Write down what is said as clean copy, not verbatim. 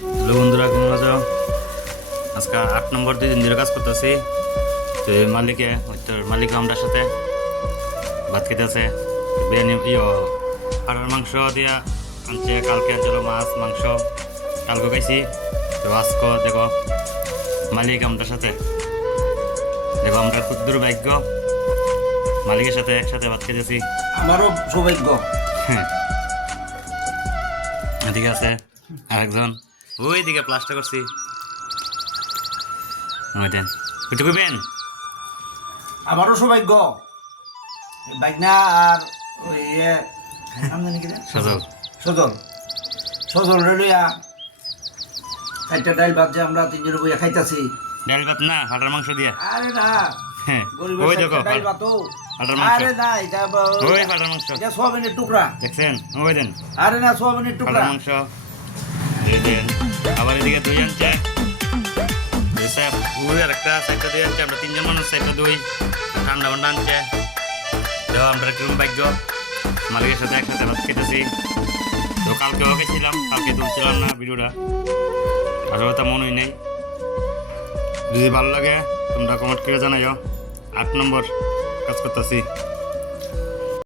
Hello বন্ধুরা, কেমন আছো? আজকে 8 নম্বর 2 দিন ধরে কাজ করতেছি। তো মালিক আমার সাথে ভাত খেতেছে। বিরিয়ানি পাড়ার মাংস দিয়া আনছে, কালকে আনছিল মাছ মাংস, কালকে খাইছি। তো আজকে দেখো মালিক আমার সাথে, দেখো আমরা খুব দুর্ভাগ্য মালিকের সাথে একসাথে ভাত খেতেছি। আমারও সৌভাগ্য। হ্যাঁ, এদিকে আছে আরেকজন, ওই দিকে প্লাস্টার করছি। ওইটাই একটু কইবেন। আমারও সৌভাগ্য। বাইকনা আর ওই নাম জানি কিনা সজল সজল সজল রেলিয়া চারটা ডাইল বাদ যে আমরা তিনজনে বইয়া খাইতাছি। ডাল ভাত না, হাটার মাংস দিয়া। আরে না, হ্যাঁ, গরিবের ওই চারটা দেখো ডাইল ভাতও। হাটার মাংস। আরে না, এটা ওই হাটার মাংস এটা সোয়াবিনের টুকরা। দেখছেন? ওই দেন আরে না, সোয়াবিনের টুকরা। হাটার মাংস দিয়ে দেন। আবার এদিকে দই আনছে, ওই আর একটা সাইডটা দই আনছে। আমরা তিনজন মানুষ, সাইডটা দই ঠান্ডা ফান্ডা আনছে। দেখো আমরা কিরকম ভাগ্য, মালিকের সাথে একসাথে ভাত খেতেছি। তো কালকেও গেছিলাম, কালকে তুলছিলাম না ভিডিওটা, আরও তা মনেই নেই। যদি ভালো লাগে তোমরা কমেন্ট করে জানাইও। 8 নম্বর কাজ করতেছি।